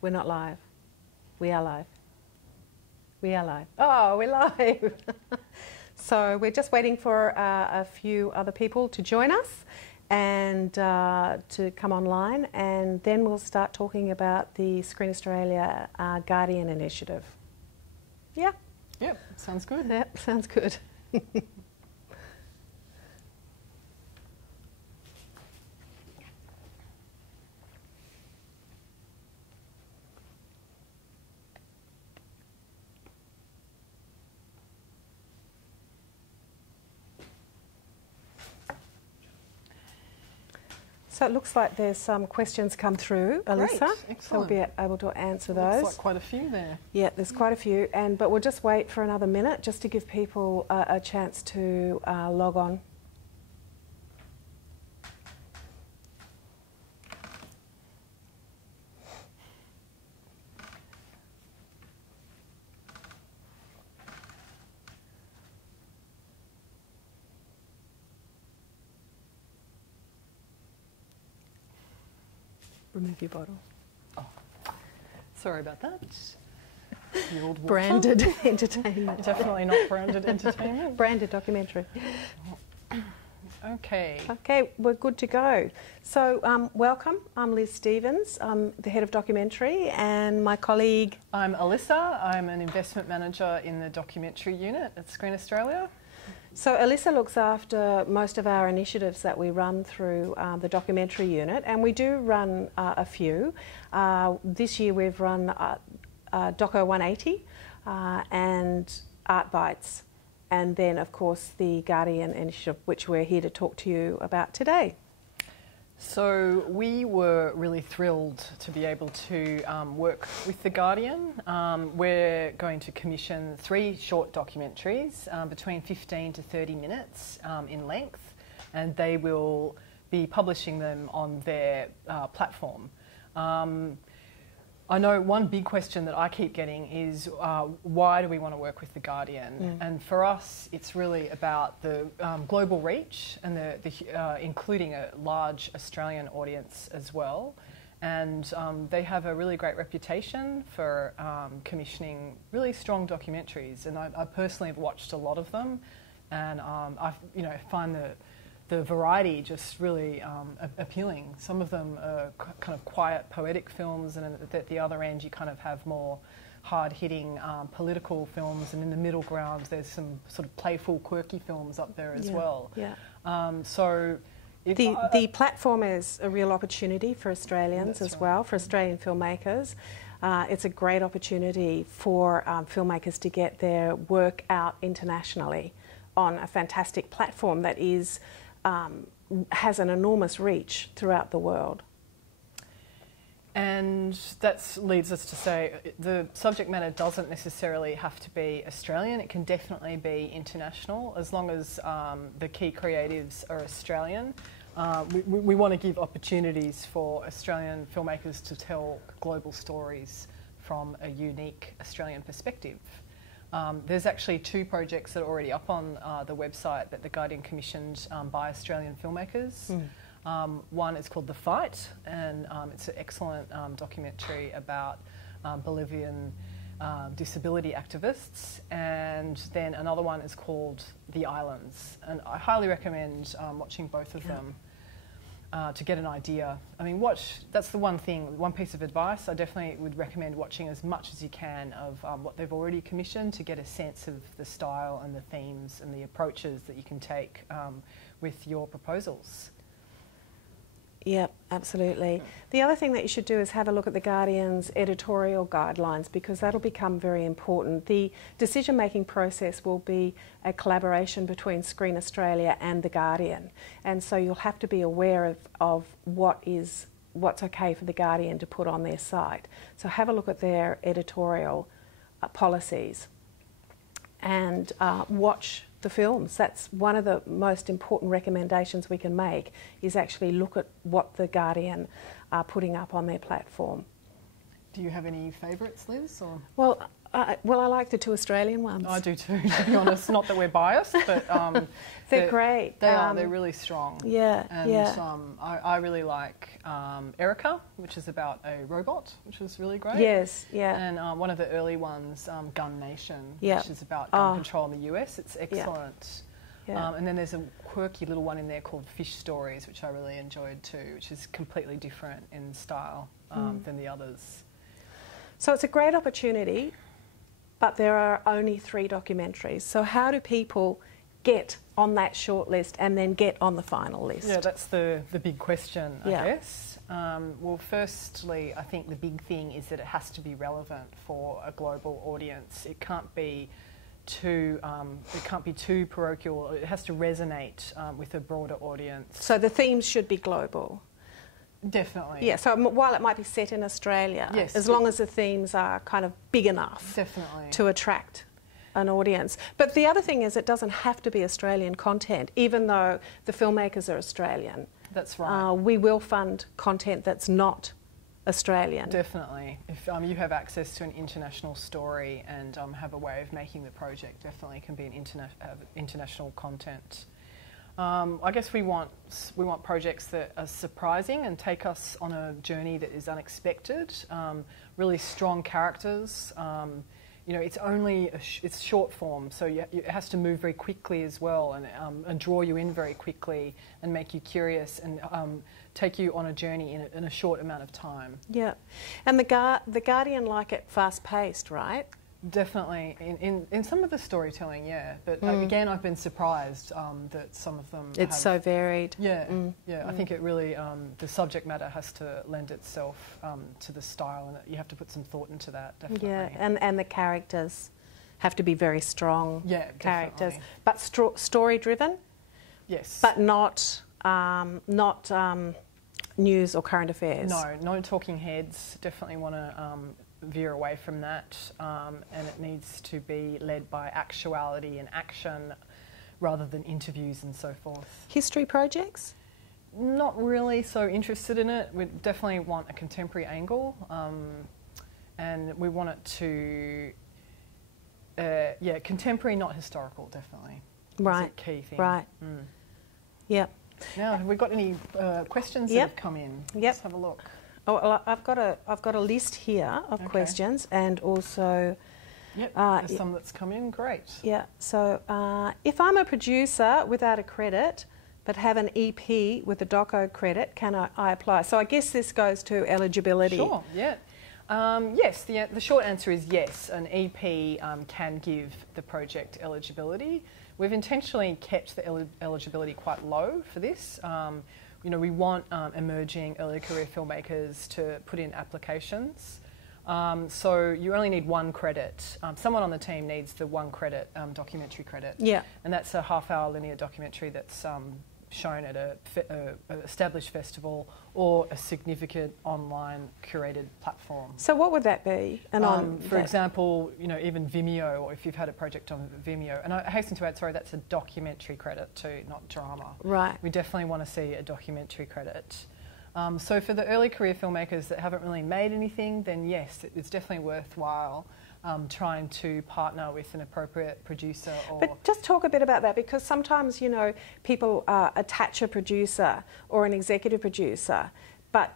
We're not live. We are live. We are live. Oh, we're live. So we're just waiting for a few other people to join us and to come online, and then we'll start talking about the Screen Australia Guardian initiative. Yeah? Yep, sounds good. Yep, sounds good. So it looks like there's some questions come through, Alyssa. Great, So excellent. we'll be able to answer those. Looks like quite a few there. Yeah, there's quite a few, but we'll just wait for another minute just to give people a chance to log on. Remove your bottle. Oh, sorry about that. The old water. Branded entertainment. Definitely not branded entertainment. Branded documentary. Okay. Okay, we're good to go. So welcome, I'm Liz Stevens. I'm the head of documentary, and my colleague... I'm Alyssa. I'm an investment manager in the documentary unit at Screen Australia. So Alyssa looks after most of our initiatives that we run through the documentary unit, and we do run a few. This year we've run Doco 180 and Art Bites, and then of course the Guardian initiative, which we're here to talk to you about today. So we were really thrilled to be able to work with The Guardian. We're going to commission 3 short documentaries between 15 to 30 minutes in length, and they will be publishing them on their platform. I know one big question that I keep getting is why do we want to work with The Guardian? And for us, it's really about the global reach and including a large Australian audience as well. And they have a really great reputation for commissioning really strong documentaries. And I personally have watched a lot of them, and I find the variety just really appealing. Some of them are kind of quiet, poetic films, and at the other end you kind of have more hard-hitting political films, and in the middle ground there's some sort of playful, quirky films up there as well. Yeah. The platform is a real opportunity for Australians as well, for Australian filmmakers. It's a great opportunity for filmmakers to get their work out internationally on a fantastic platform that is has an enormous reach throughout the world. And that leads us to say the subject matter doesn't necessarily have to be Australian. It can definitely be international, as long as the key creatives are Australian. We want to give opportunities for Australian filmmakers to tell global stories from a unique Australian perspective. There's actually 2 projects that are already up on the website that The Guardian commissioned by Australian filmmakers. One is called The Fight, and it's an excellent documentary about Bolivian disability activists. And then another one is called The Islands, and I highly recommend watching both of them. To get an idea. I mean, that's the one piece of advice. I definitely would recommend watching as much as you can of what they've already commissioned to get a sense of the style and the themes and the approaches that you can take with your proposals. Yep, absolutely. The other thing that you should do is have a look at The Guardian's editorial guidelines, because that'll become very important. The decision-making process will be a collaboration between Screen Australia and The Guardian, and so you'll have to be aware of what's okay for The Guardian to put on their site. So have a look at their editorial policies and watch the films. That's one of the most important recommendations we can make, is actually look at what The Guardian are putting up on their platform. Do you have any favourites, Liz? Or? Well, Well, I like the two Australian ones. I do too, to be honest. Not that we're biased, but they're great. They are. They're really strong. Yeah, and yeah. I really like Erica, which is about a robot, which is really great. Yes, yeah. And one of the early ones, Gun Nation, Yeah. which is about gun control in the US. It's excellent. Yeah. And then there's a quirky little one in there called Fish Stories, which I really enjoyed too, which is completely different in style than the others. So it's a great opportunity, but there are only 3 documentaries. So how do people get on that short list and then get on the final list? Yeah, that's the big question, I Yeah. guess. Well, firstly, I think the big thing is that it has to be relevant for a global audience. It can't be too parochial. It has to resonate with a broader audience. So the themes should be global. Definitely. Yeah, so while it might be set in Australia, Yes, as long as the themes are kind of big enough Definitely. to attract an audience. But the other thing is it doesn't have to be Australian content, even though the filmmakers are Australian. That's right. We will fund content that's not Australian. Definitely. If you have access to an international story and have a way of making the project, definitely can be an international content. I guess we want projects that are surprising and take us on a journey that is unexpected. Really strong characters. You know, it's short form, so it has to move very quickly as well, and draw you in very quickly and make you curious and take you on a journey in a short amount of time. Yeah, and the Guardian like it fast paced, right? Definitely, in some of the storytelling, yeah. But again, I've been surprised that some of them It's so varied. Yeah, yeah. I think it really the subject matter has to lend itself to the style, and you have to put some thought into that. Definitely. Yeah, and the characters have to be very strong. Yeah, characters, definitely. but story driven. Yes, but not news or current affairs. No talking heads. Definitely want to veer away from that, and it needs to be led by actuality and action rather than interviews and so forth. History projects? Not really so interested in it. We definitely want a contemporary angle, and we want it to, contemporary, not historical, definitely. Right. That's a key thing. Right. Yep. Now, have we got any questions that have come in? Yep. Let's have a look. Oh, well, I've got a list here of questions, and also. Yep, there's some that's come in. Great. Yeah. So, if I'm a producer without a credit, but have an EP with a doco credit, can I apply? So I guess this goes to eligibility. Sure. Yeah. Yes. The short answer is yes. An EP can give the project eligibility. We've intentionally kept the eligibility quite low for this. You know, we want emerging early career filmmakers to put in applications. So you only need 1 credit. Someone on the team needs the 1 credit documentary credit. Yeah. And that's a half-hour linear documentary that's shown at a established festival or a significant online curated platform. So what would that be? For example, you know, even Vimeo, or if you've had a project on Vimeo. And I hasten to add, sorry, that's a documentary credit too, not drama. Right. We definitely want to see a documentary credit. So for the early career filmmakers that haven't really made anything, then yes, it's definitely worthwhile trying to partner with an appropriate producer. But just talk a bit about that, because sometimes, you know, people attach a producer or an executive producer, but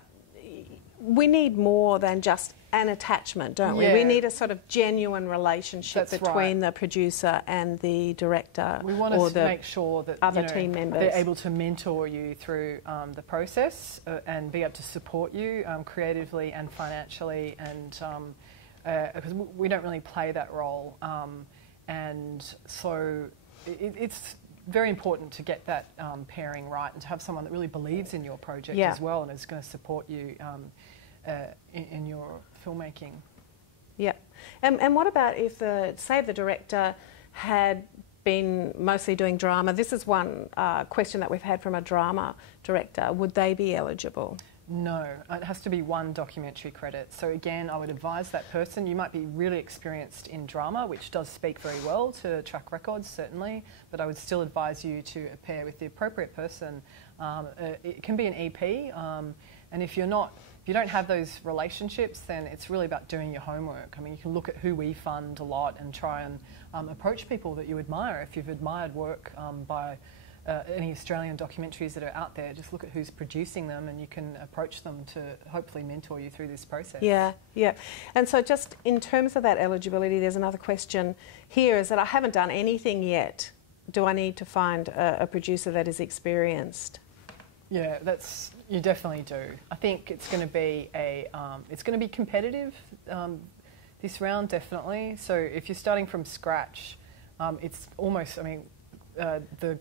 we need more than just an attachment, don't we? Yeah. We need a sort of genuine relationship That's between right. the producer and the director. We want or to the make sure that other team members. they're able to mentor you through the process and be able to support you creatively and financially, and because we don't really play that role, and so it's very important to get that pairing right, and to have someone that really believes in your project as well and is going to support you in your filmmaking. Yeah. And what about if, say, the director had been mostly doing drama? This is one question that we've had from a drama director. Would they be eligible? No, it has to be 1 documentary credit. So again, I would advise that person, you might be really experienced in drama, which does speak very well to track records, certainly, but I would still advise you to pair with the appropriate person. It can be an EP, and if you're not if you don't have those relationships, then it's really about doing your homework. I mean, you can look at who we fund a lot and try and approach people that you admire. If you've admired work by any Australian documentaries that are out there, just look at who's producing them and you can approach them to hopefully mentor you through this process. Yeah, yeah. And so just in terms of that eligibility, there's another question here, is that I haven't done anything yet. Do I need to find a producer that is experienced? Yeah, you definitely do. I think it's going to be it's going to be competitive this round, definitely. So if you're starting from scratch, it's almost, I mean, the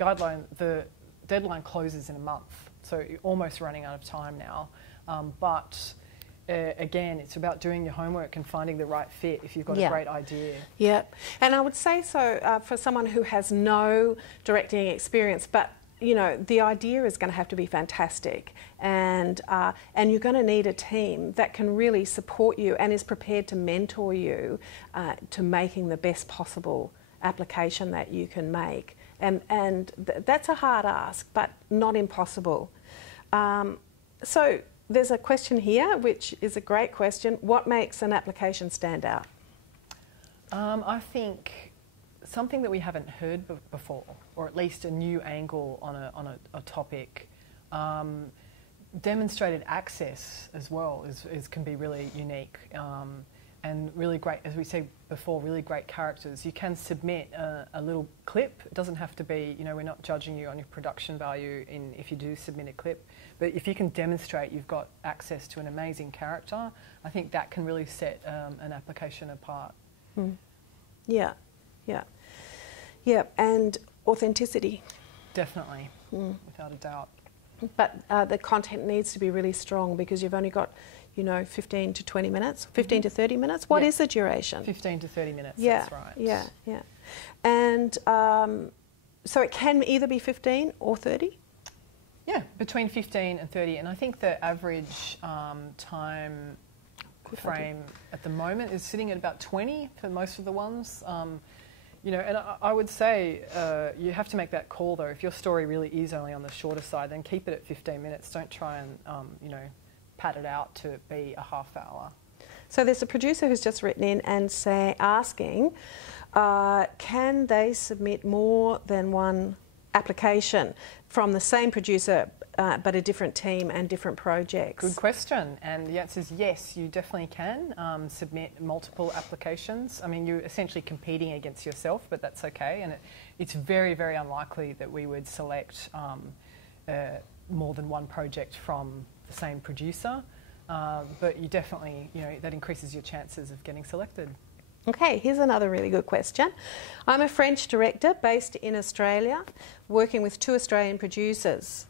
deadline closes in a month, so you're almost running out of time now. But again, it's about doing your homework and finding the right fit if you've got a great idea. Yeah, and I would say so for someone who has no directing experience, but you know, the idea is going to have to be fantastic, and you're going to need a team that can really support you and is prepared to mentor you to making the best possible application that you can make. And that's a hard ask, but not impossible. So there's a question here, which is a great question. What makes an application stand out? I think something that we haven't heard before, or at least a new angle on a topic. Demonstrated access as well can be really unique. And really great, as we said before, really great characters. You can submit a little clip. It doesn't have to be, you know, we're not judging you on your production value if you do submit a clip. But if you can demonstrate you've got access to an amazing character, I think that can really set an application apart. Mm. Yeah, yeah. Yeah, and authenticity. Definitely, without a doubt. But the content needs to be really strong because you've only got, you know, 15 to 20 minutes, 15 to 30 minutes. What is the duration? 15 to 30 minutes, yeah, that's right. Yeah, yeah. And so it can either be 15 or 30? Yeah, between 15 and 30. And I think the average time frame at the moment is sitting at about 20 for most of the ones. You know, and I would say you have to make that call though. If your story really is only on the shorter side, then keep it at 15 minutes. Don't try and, you know, pad it out to be a half hour. So there's a producer who's just written in and asking, can they submit more than one application from the same producer but a different team and different projects? Good question, and the answer is yes, you definitely can submit multiple applications. I mean, you're essentially competing against yourself, but that's okay, and it's very, very unlikely that we would select more than one project from the same producer, but you definitely, you know, that increases your chances of getting selected. Okay, here's another really good question. I'm a French director based in Australia, working with 2 Australian producers.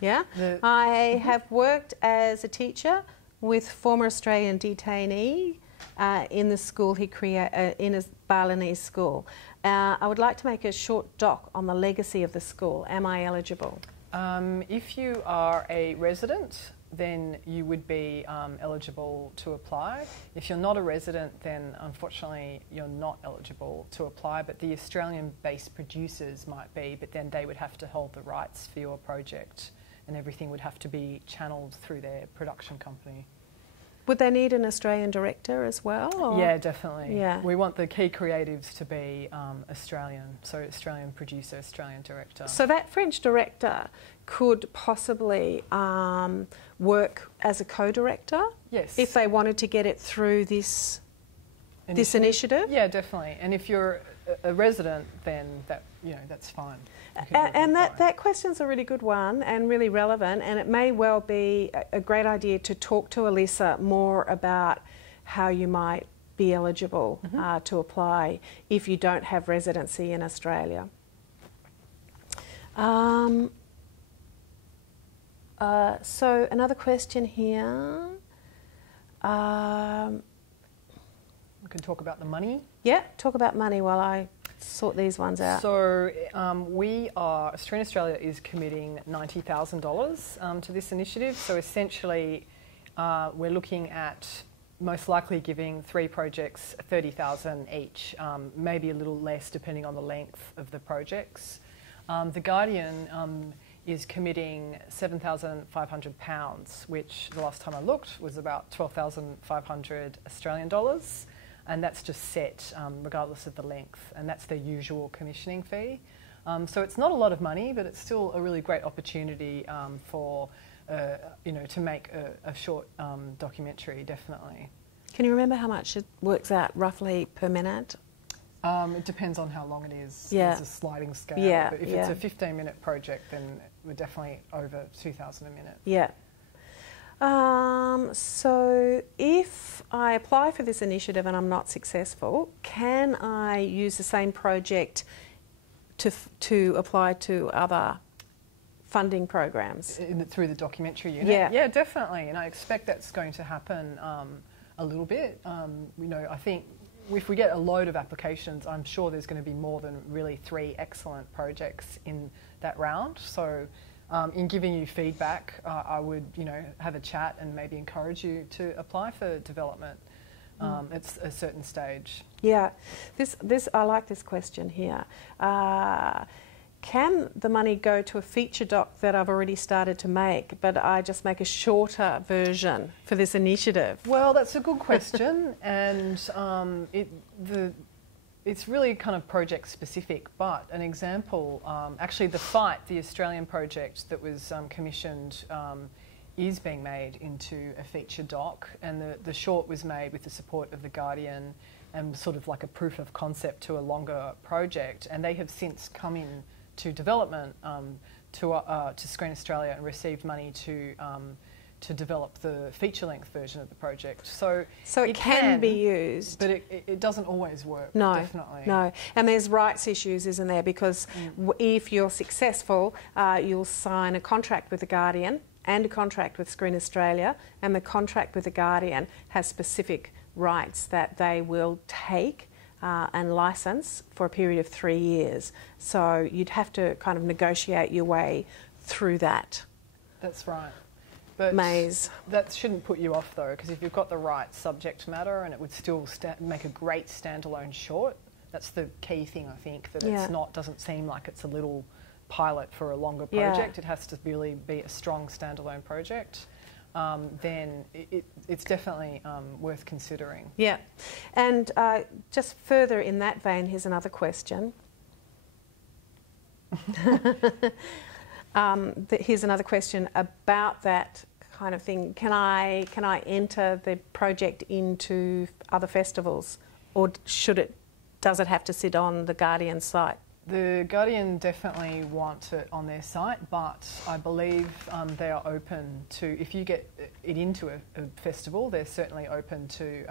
Yeah, I have worked as a teacher with former Australian detainee in the school he created, in a Balinese school. I would like to make a short doc on the legacy of the school. Am I eligible? If you are a resident, then you would be eligible to apply. If you're not a resident, then unfortunately you're not eligible to apply, but the Australian-based producers might be, but then they would have to hold the rights for your project and everything would have to be channeled through their production company. Would they need an Australian director as well? Or? Yeah, definitely. Yeah. We want the key creatives to be Australian, so Australian producer, Australian director. So that French director could possibly work as a co-director? Yes. If they wanted to get it through this initiative? Yeah, definitely. And if you're a resident, then that's fine. And that question's a really good one and really relevant, and it may well be a great idea to talk to Alyssa more about how you might be eligible to apply if you don't have residency in Australia. So another question here. We can talk about the money. Yeah, talk about money while I sort these ones out. So Australian Australia is committing $90,000 to this initiative. So essentially we're looking at most likely giving 3 projects $30,000 each, maybe a little less depending on the length of the projects. The Guardian is committing £7,500, which the last time I looked was about 12,500 Australian dollars, and that's just set regardless of the length, and that's their usual commissioning fee. So it's not a lot of money, but it's still a really great opportunity for to make a short documentary, definitely. Can you remember how much it works out roughly per minute? It depends on how long it is. Yeah. It's a sliding scale. Yeah, But if it's a 15-minute project, then we're definitely over 2,000 a minute. Yeah. So if I apply for this initiative and I'm not successful, can I use the same project to apply to other funding programs? Through the documentary unit? Yeah. Yeah, definitely. And I expect that's going to happen a little bit. I think if we get a load of applications, I'm sure there's going to be more than really 3 excellent projects in that round. So in giving you feedback, I would, have a chat and maybe encourage you to apply for development at a certain stage. Yeah, I like this question here. Can the money go to a feature doc that I've already started to make, but I just make a shorter version for this initiative? Well, that's a good question, and it's really kind of project specific. But an example, actually, the Australian project that was commissioned, is being made into a feature doc, and the short was made with the support of The Guardian and sort of like a proof of concept to a longer project, and they have since come in to development to Screen Australia and received money to develop the feature-length version of the project. So it can be used. But it doesn't always work, no, definitely. No, and there's rights issues, isn't there? Because if you're successful, you'll sign a contract with The Guardian and a contract with Screen Australia, and the contract with The Guardian has specific rights that they will take and license for a period of 3 years. So you'd have to kind of negotiate your way through that. That's right. But maze. That shouldn't put you off though, because if you've got the right subject matter and it would still make a great standalone short, that's the key thing, I think, that it's not, doesn't seem like it's a little pilot for a longer project. It has to really be a strong standalone project. Then it's definitely worth considering. Yeah. And just further in that vein, here's another question. Here's another question about that kind of thing. Can I enter the project into other festivals, or does it have to sit on the Guardian site? The Guardian definitely want it on their site, but I believe they are open to, if you get it into a festival, they're certainly open to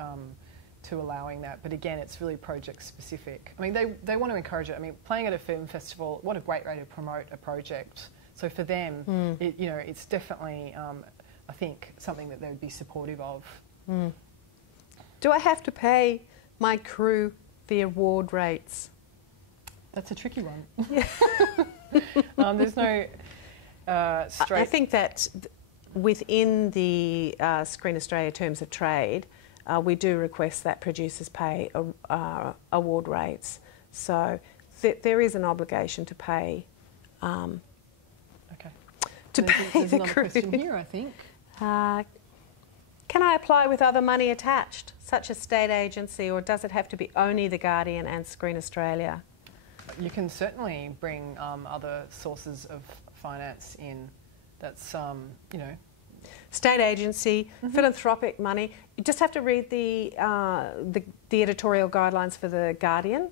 allowing that. But again, it's really project specific. I mean, they want to encourage it. I mean, playing at a film festival, what a great way to promote a project. So for them, it's definitely, I think, something that they would be supportive of. Do I have to pay my crew the award rates? That's a tricky one. There's no straight... I think that within the Screen Australia Terms of Trade, we do request that producers pay award rates. So there is an obligation to pay... There's the another crew. question here, I think. Can I apply with other money attached, such as state agency, or does it have to be only The Guardian and Screen Australia? You can certainly bring other sources of finance in. That's, State agency, philanthropic money. You just have to read the editorial guidelines for The Guardian.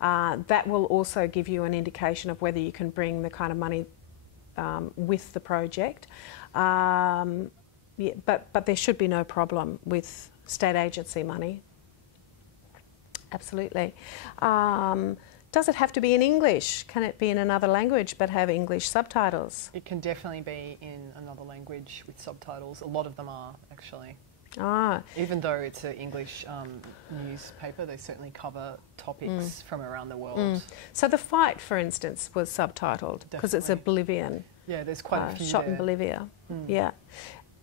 That will also give you an indication of whether you can bring the kind of money with the project. But there should be no problem with state agency money. Absolutely. Does it have to be in English? Can it be in another language but have English subtitles? It can definitely be in another language with subtitles. A lot of them are, actually. Ah. Even though it's an English newspaper, they certainly cover topics from around the world. So The Fight, for instance, was subtitled because it's a Bolivian. Yeah, there's quite a few shot there. in Bolivia. Yeah.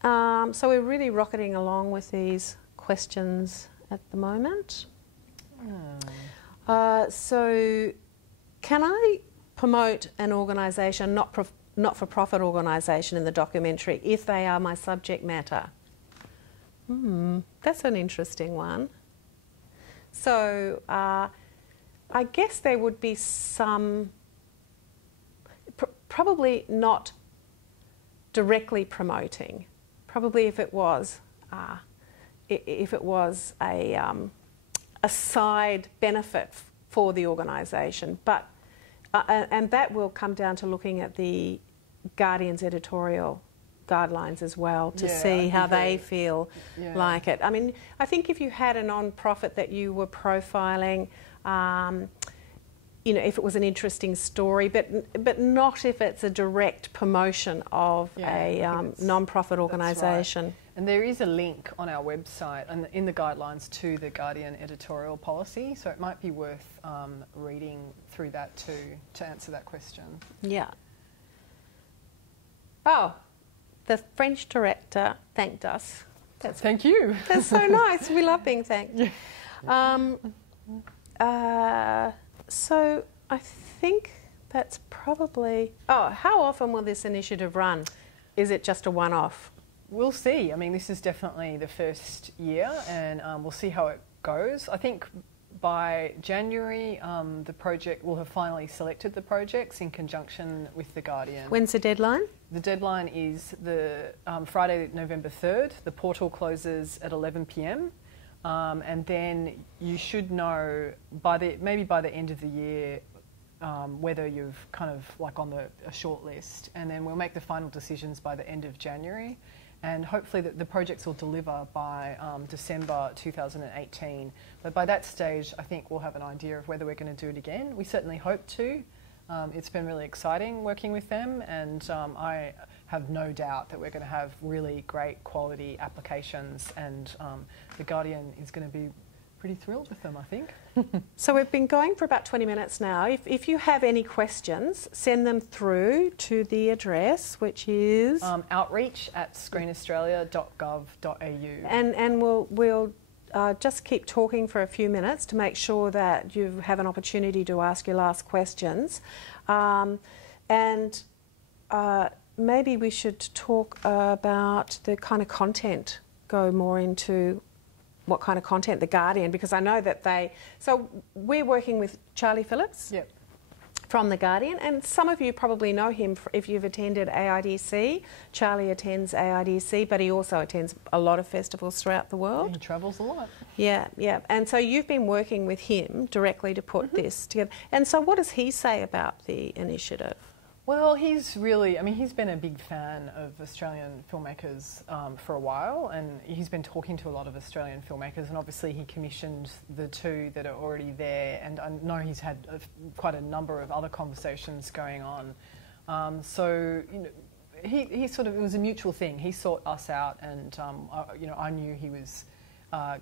So we're really rocketing along with these questions at the moment. So can I promote an organisation, not-for-profit organisation in the documentary if they are my subject matter? That's an interesting one. So I guess there would be some, probably not directly promoting. Probably if it was a side benefit for the organisation, but and that will come down to looking at the Guardian's editorial guidelines as well to see how they feel like it. I mean, I think if you had a non-profit that you were profiling, you know, if it was an interesting story, but not if it's a direct promotion of a non-profit organisation. Right. And there is a link on our website and in the guidelines to the Guardian editorial policy, so it might be worth reading through that too to answer that question. Yeah. Oh, the French director thanked us. Thank you. That's so nice. We love being thanked. So I think that's probably... Oh, how often will this initiative run? Is it just a one-off? We'll see. I mean, this is definitely the first year, and we'll see how it goes. I think by January, the project will have finally selected the projects in conjunction with The Guardian. When's the deadline? The deadline is the Friday, November 3rd. The portal closes at 11 p.m. And then you should know maybe by the end of the year whether you've kind of like on a short list, and then we'll make the final decisions by the end of January. And hopefully the projects will deliver by December 2018. But by that stage, I think we'll have an idea of whether we're going to do it again. We certainly hope to. It's been really exciting working with them, and I have no doubt that we're going to have really great quality applications, and The Guardian is going to be pretty thrilled with them, I think. So we've been going for about 20 minutes now. If you have any questions, send them through to the address, which is... outreach@screenaustralia.gov.au. And we'll just keep talking for a few minutes to make sure that you have an opportunity to ask your last questions. Maybe we should talk about the kind of content, go more into what kind of content The Guardian, because I know that so we're working with Charlie Phillips from The Guardian, and some of you probably know him if you've attended AIDC. Charlie attends AIDC, but he also attends a lot of festivals throughout the world. He travels a lot. Yeah, yeah. And so you've been working with him directly to put this together. And so what does he say about the initiative? Well, he's been a big fan of Australian filmmakers for a while, and he's been talking to a lot of Australian filmmakers, and obviously he commissioned the two that are already there, and I know he's had quite a number of other conversations going on. So, you know, he sort of, it was a mutual thing. He sought us out, and you know, I knew he was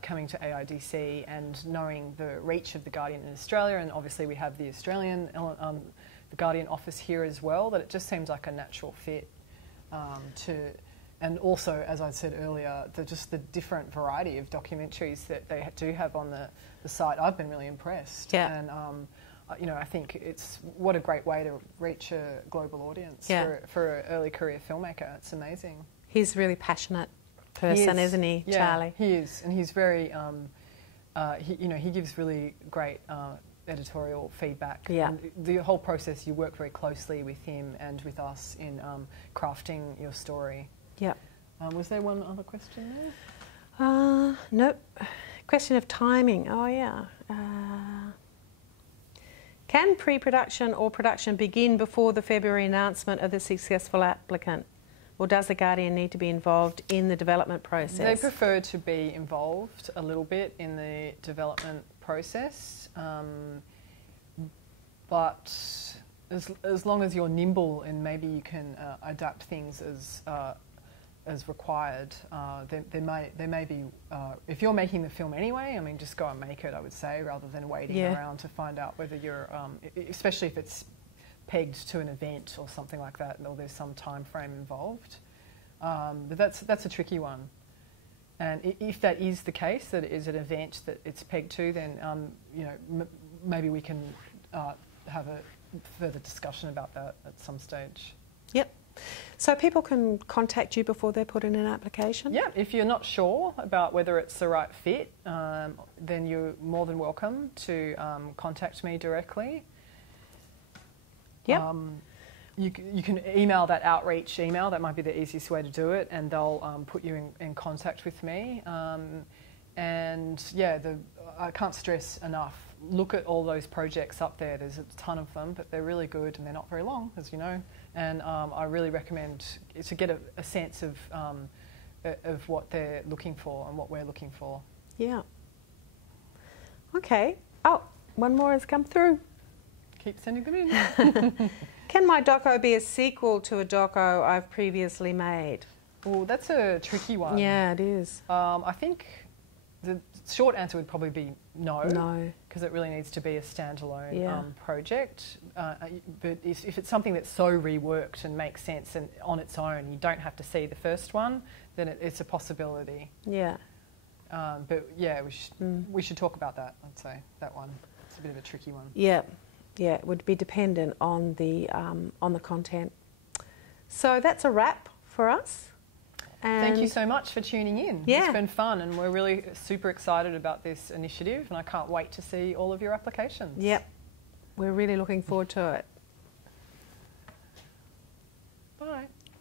coming to AIDC, and knowing the reach of The Guardian in Australia, and obviously we have the Australian The Guardian office here as well, that it just seems like a natural fit and also, as I said earlier, just the different variety of documentaries that they do have on the site. I've been really impressed. Yeah. And you know, I think what a great way to reach a global audience for an early career filmmaker. It's amazing. He's a really passionate person, isn't he, Charlie? He is, and he's very, you know, he gives really great editorial feedback. Yeah. And the whole process, you work very closely with him and with us in crafting your story. Yeah. Was there one other question there? Nope. Question of timing. Oh, yeah. Can pre-production or production begin before the February announcement of the successful applicant? Or does The Guardian need to be involved in the development process? They prefer to be involved a little bit in the development process, but as long as you're nimble and maybe you can adapt things as required, there may be, if you're making the film anyway, I mean, just go and make it, I would say, rather than waiting around to find out whether you're, especially if it's pegged to an event or something like that, or there's some time frame involved. But that's a tricky one. And if that is the case, that it is an event that it's pegged to, then you know, maybe we can have a further discussion about that at some stage. Yep. So people can contact you before they put in an application? Yeah, if you're not sure about whether it's the right fit, then you're more than welcome to contact me directly. Yep. You can email that outreach email, that might be the easiest way to do it, and they'll put you in contact with me. And yeah, I can't stress enough, look at all those projects up there. There's a ton of them, but they're really good and they're not very long, as you know. And I really recommend to get a sense of what they're looking for and what we're looking for. Yeah. Okay. Oh, one more has come through. Keep sending them in. Can my doco be a sequel to a doco I've previously made? Oh, that's a tricky one. Yeah, it is. I think the short answer would probably be no. No. Because it really needs to be a standalone Yeah. project. But if it's something that's so reworked and makes sense and on its own, you don't have to see the first one, then it's a possibility. Yeah. But yeah, we should talk about that, I'd say, that one. It's a bit of a tricky one. Yeah. Yeah, it would be dependent on the content. So that's a wrap for us. And thank you so much for tuning in. Yeah. It's been fun and we're really super excited about this initiative and I can't wait to see all of your applications. Yep. We're really looking forward to it. Bye.